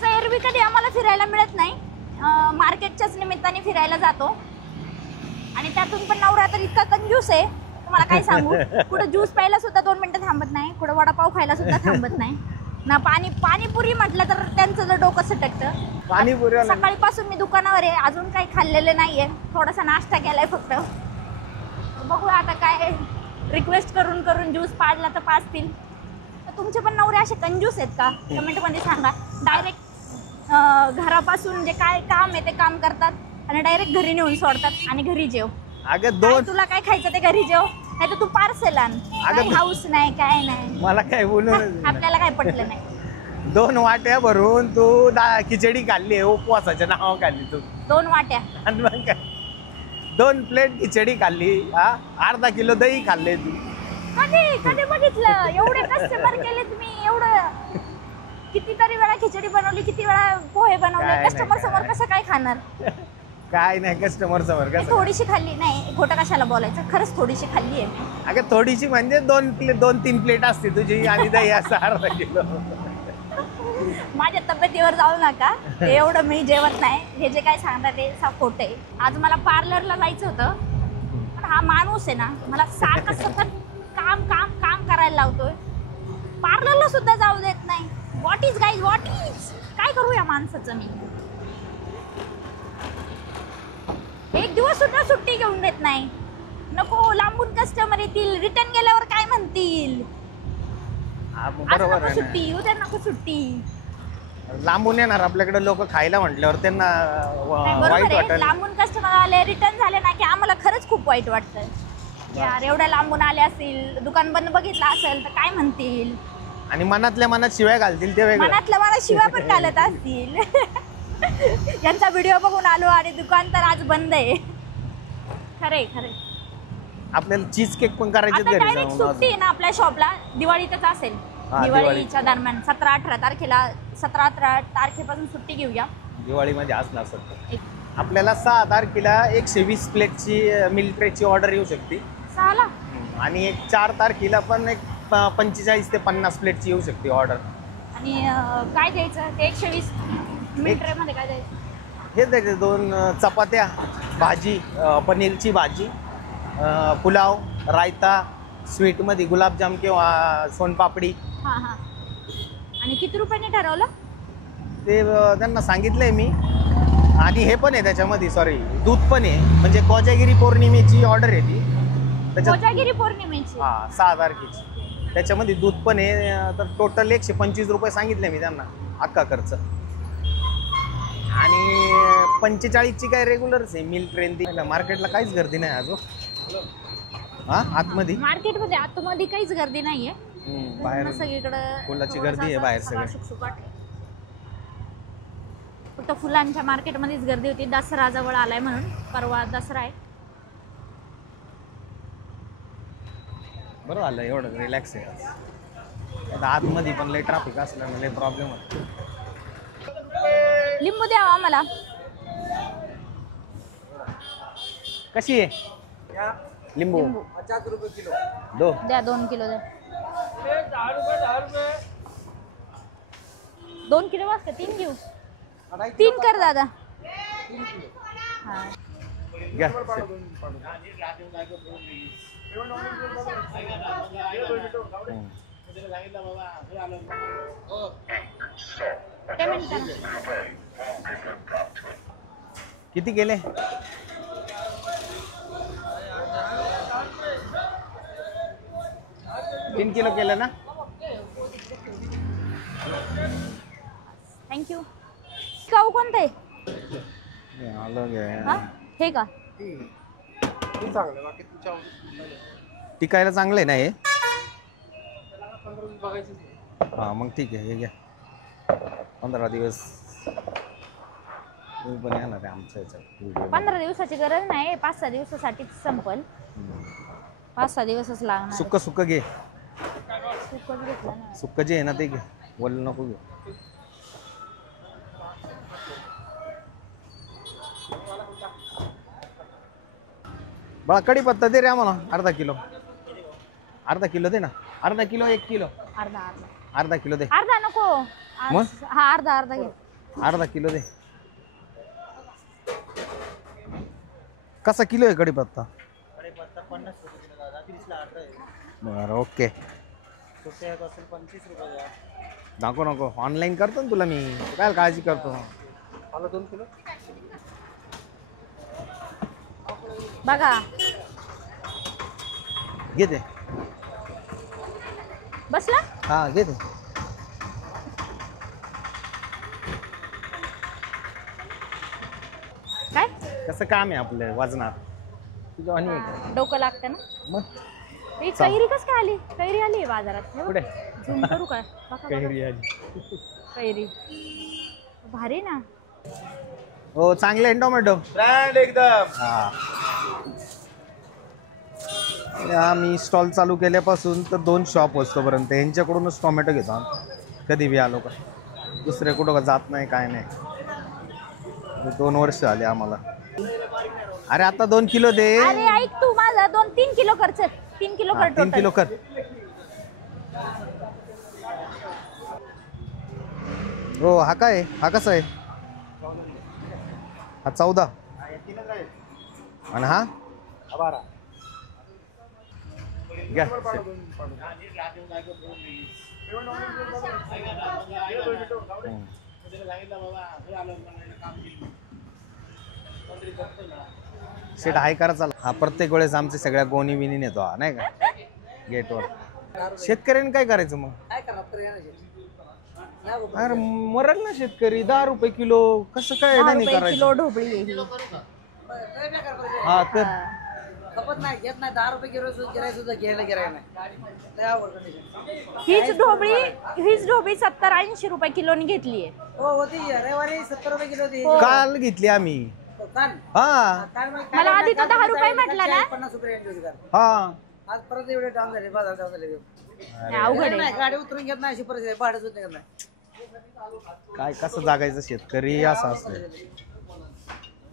असं एरवी कधी आम्हाला फिरायला मिळत नाही, मार्केटच्याच निमित्ताने फिरायला जातो आणि त्यातून पण नवरा तर इतका कंजूस आहे तुम्हाला काय सांगू. कुठं ज्यूस प्यायला सुद्धा 2 मिनिटं थांबत नाही, कुठं वडापाव खायला सुद्धा थांबत नाही ना. पाणीपुरी म्हटलं तर त्यांचं जर डोकं सटकतं. पाणीपुरी सकाळीपासून मी दुकानावर आहे, अजून काही खाल्लेलं नाहीये, थोडासा नाश्ता केलाय फक्त. बघू आता काय, रिक्वेस्ट करून करून ज्यूस पाजला तर पाजतील. तुमचे पण नवरे असे कंजूस आहेत का? कमेंटमध्ये सांगा. डायरेक्ट घरापासून जे काय काम आहे ते काम करतात आणि डायरेक्ट घरी नेऊन सोडतात आणि घरी जेव. अगं तुला काय खायचं ते घरी जेव, नाही तर तू पार्सल आण. हाऊस नाही काय नाही, मला काय बोलू आपल्याला काय पटलं नाही. 2 वाट्या भरून तू खिचडी खाल्ली, उपवासाच्या नावा खाल्ली तू. 2 वाट्या आणि मग काय 2 प्लेट खिचडी खाल्ली, अर्धा किलो दही खाल्ले तू. कधी बघितलं एवढे कस्टमर केले तुम्ही? एवढं कितीतरी वेळा खिचडी बनवली, किती वेळा पोहे बनवले, कस्टमर समोर कसं काय खाणार? काय नाही, कस्टमर समोर कसं? थोडीशी खाल्ली नाही, खोटं कशाला बोलायचं, खरंच थोडीशी खाल्ली आहे. अगं थोडीशी म्हणजे 2-3 प्लेट असते तुझी आणि दही असं अर्धा किलो. माझ्या तब्येतीवर जाऊ नका, एवढं मी जेवत नाही. हे जे काय सांगतात ते खोटं आहे. आज मला पार्लरला जायचं होतं, पण हा माणूस आहे ना मला सारखं सतत काम काम काम करायला लावतोय, पार्लरला सुद्धा जाऊ देत नाही. What is guys, what is, काय करू या माणसाचं मी? एक दिवस सुद्धा सुट्टी घेऊन देत नाही. नको, लांबून कस्टमर येतील, रिटर्न गेल्यावर काय म्हणतील. आज नको सुट्टी, उद्या नको सुट्टी. लांबून येणार आपल्याकडे लोक खायला म्हटल्यावर त्यांना वाईट वाटतं. लांबून कस्टमर आले, रिटर्न झाले ना की आम्हाला खरंच खूप वाईट वाटतं. यार एवढ्या लांबून आले असतील, दुकान बंद बघितलं असेल तर काय म्हणतील, आणि मनातल्या मनात शिवाय घालतील ते वेगळं. मनातल्या मनात शिवाय पण घालत असतील. यांचा व्हिडिओ बघून आलो आणि दुकान तर आज बंद आहे. खरे खरे आपल्याला चीज केक पण करायचे आता डायरेक्ट सुट्टी आहे ना आपल्या शॉपला, दिवाळीतच असेल. दिवाळीच्या दरम्यान 17-18 तारखेला, 17-18 तारखेपासून सुट्टी घेऊया. दिवाळीमध्ये असणार सर. आपल्याला 6 तारखेला 120 प्लेटची मिल्क ट्रेची ऑर्डर येऊ शकते. 6ला आणि 4 तारखेला पण 45 ते 50 प्लेटची येऊ शकते ऑर्डर. आणि काय द्यायचं ते 120 मिल्क ट्रे मध्ये? काय द्यायचं? हे द्यायचे 2 चपात्या, भाजी, पनीरची भाजी, पुलाव, रायता, स्वीटमध्ये गुलाबजाम किंवा सोनपापडी. हां हां. आणि किती रुपयाने ठरवलं ते? त्यांना सांगितलंय मी. आणि हे पण आहे त्याच्यामध्ये, सॉरी, दूध पण आहे, म्हणजे कोजागिरी पौर्णिमेची ऑर्डर आहे ती. कोजागिरी पौर्णिमेची? हां, 6 तारखेची. त्याच्यामध्ये दूध पण आहे. तर टोटल 125 रुपये सांगितले मी त्यांना, अख्खा खर्च. आणि 45ची काय रेग्युलरच आहे मिल्क ट्रेन. ती मार्केटला काहीच गर्दी नाही अजून. आतमध्ये मार्केटमध्ये आतमध्ये काहीच गर्दी नाहीये. बाहेर सगळीकडे फुलाची गर्दी आहे बाहेर सगळं. फक्त फुलांच्या मार्केटमध्येच गर्दी होती. दसरा जवळ आलाय म्हणून, परवा दसरा आहे. बरं आलं, एवढं रिलॅक्स आहे. आता आतमध्ये पण लय ट्रॅफिक असल्यामुळे लय प्रॉब्लेम होतो. लिंबू द्यावा आम्हाला. कशी आहे लिंबू? 50 रुपये किलो. द्या 2 किलो द्या. 2 किलो वाजता 3 घेऊ. 3 कर दादा. हां घ्या. किती केले? 3 किलो केलं ना? थँक्यू. काऊ कोणतं आहे? हे का? टिकायला चांगलं आहे ना हे? हां, मग ठीक आहे, हे घ्या. 15 दिवस पण येणार आहे आमच्या ह्याच्यात. 15 दिवसाची गरज नाही, 5-6 दिवसासाठी संपल. 5-6 दिवसच लागणार. सुक्क घे. सुक्कच घेतलं ना. सुक्क जे आहे ना ते घे, वल्ल नको घे. बळा कढीपत्ता दे रे आम्हाला अर्धा किलो. अर्धा किलो दे ना. अर्धा किलो 1 किलो? अर्धा अर्धा किलो दे. अर्धा नको. मग? हा अर्धा घे. अर्धा किलो दे. कसा किलो आहे कढीपत्ता? कढीपत्ता 50 रुपये किलो दादा, 30 ला 8 आहे. बरं ओके. सुट्टे असेल 25 रुपये द्या. नको नको, ऑनलाईन करतो ना तुला मी, काय काळजी करतो. आलं 2 किलो. बघा घे ते. बसला. हा घे ते. काय कसं काम आहे आपलं वजनात तुझं आणि आहे का? डोकं लागतं ना. मग ही कैरी कस काय आली? कैरी आली बाजारात. हे बघ. कुठे झूम करू काय? बघा, बघा. कैरी आली. कैरी भारी ना. हो चांगले आहे टोमॅटो. ब्रँड एकदम. हा मी स्टॉल चालू केल्यापासून तर 2 शॉप असतोपर्यंत यांच्याकडूनच टोमॅटो घेतो आम्ही. कधी बी आलो का, दुसरे कुठं जात नाही काय नाही. 2 वर्ष आले आम्हाला. अरे आता 2 किलो दे. अरे ऐक तू, माझा 2-3 किलो खर्च. 3 किलो कर 3 किलो कर. हो हा काय, हा कसा आहे? हा 14 आणि हा 12. घ्या. शेट हाय करा चला. हा प्रत्येक वेळेस आमच्या सगळ्या गोणी विनी नेतो हा नाही का गेटवर. शेतकऱ्यांनी काय करायचं मग? काय करणार? अरे मरल ना शेतकरी. 10 रुपये किलो कसं काय 10 नाही रुपये करायचं? किलो ढोबळी आहे ही. हा तर खपत नाही, घेत नाही. 10 रुपये किलो गिराय सुद्धा घ्यायला गिराय नाही. हीच ढोबळी 70-80 रुपये किलोनी घेतली आहे. हो होती रविवारी 70 रुपये किलो होती. काल घेतली आम्ही. काल हा मला आधी तो 10 रुपये म्हटला ना. 50 रुपये रेंज होती काल. हा आज परत एवढे डाऊन झाले, बाजार डाऊन झाले. अवघड आहे. नाही, गाडी उतरून घेत नाही अशी परिस्थिती, भाडं सुद्धा घेत नाही. काय कसं जागायचं शेतकरी असं असतं.